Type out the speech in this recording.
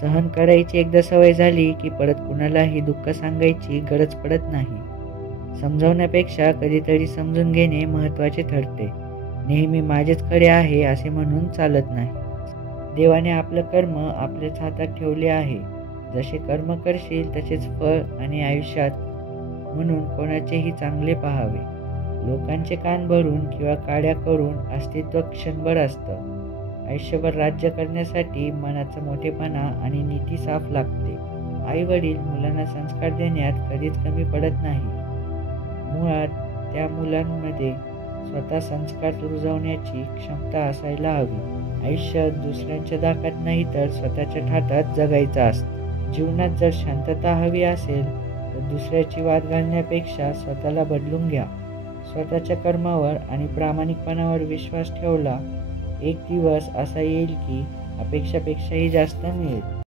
सहन करायची एकदा सवय झाली की परत कुणालाही दुःख सांगायची गरज पडत नाही. समजावण्यापेक्षा कधीतरी समजून घेणे महत्त्वाचे ठरते. नेहमी माझेच खरे आहे असे म्हणून चालत नाही. देवाने आपलं कर्म आपल्याच हातात ठेवले आहे. जसे कर्म करशील तसेच फळ आणि आयुष्यात म्हणून कोणाचेही चांगले पाहावे. लोकांचे कान भरून किंवा काड्या करून अस्तित्व क्षणभर असतं. आयुष्यभर राज्य करण्यासाठी मनाचा मोठेपणा आणि नीती साफ लागते. आई वडील मुलांना संस्कार देण्यात कधीच कमी पडत नाही. मुळात त्या मुलांमध्ये स्वतः संस्कार रुजवण्याची क्षमता असायला हवी. आयुष्य दुसऱ्यांच्या धाकात नाही तर स्वतःच्या ठाटात जगायचं असतं. जीवनात जर शांतता हवी असेल तर दुसऱ्याची वाद घालण्यापेक्षा स्वतःला बदलून घ्या. स्वतःच्या कर्मावर आणि प्रामाणिकपणावर विश्वास ठेवला, एक दिवस असा येईल की अपेक्षापेक्षाही जास्त मिळेल.